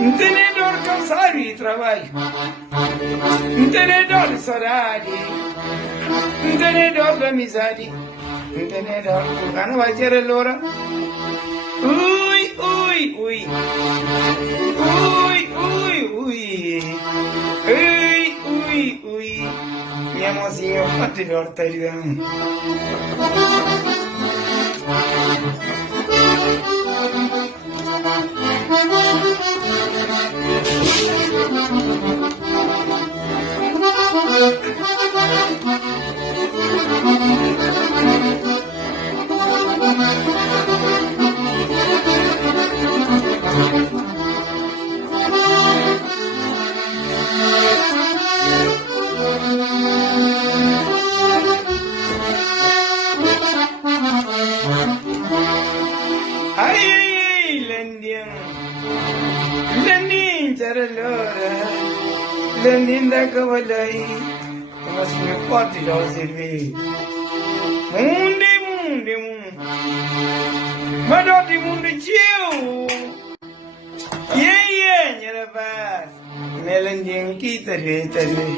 Tenedor cansari trabalho, tenedor sorari, tenedor da amizade, tenedor cano vai ter lora. Ui, ui, ui, ui, ui, ui, ui, ui, ui, minha mocinha patilhor tá ligando. Ay, lending, charalora, lending da kavalai, mas me pode dar servir. Mundi, madodi mundi chiu. Ye, nyerabas, melending kita tale.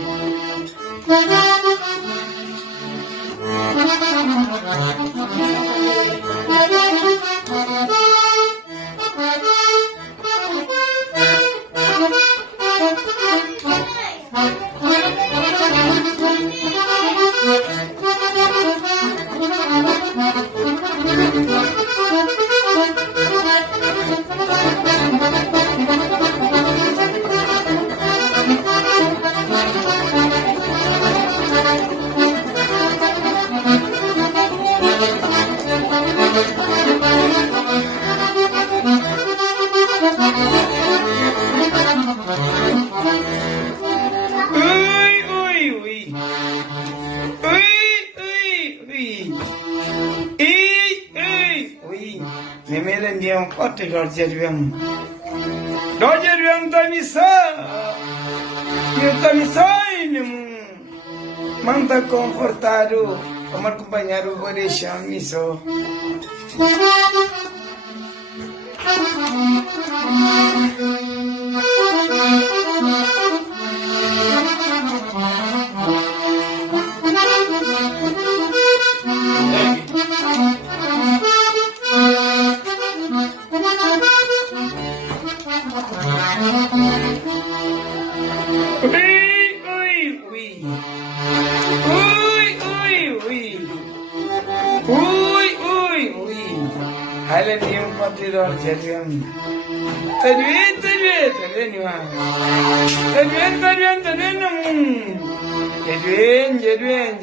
Nemelen dia empat dojar yang tak bisa ini manta confortado kamar companheiro boleh miso. Halen yang patilor jadian. Tadwin ni mah. Tadwin Jadwin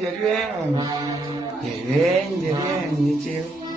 ni ciu.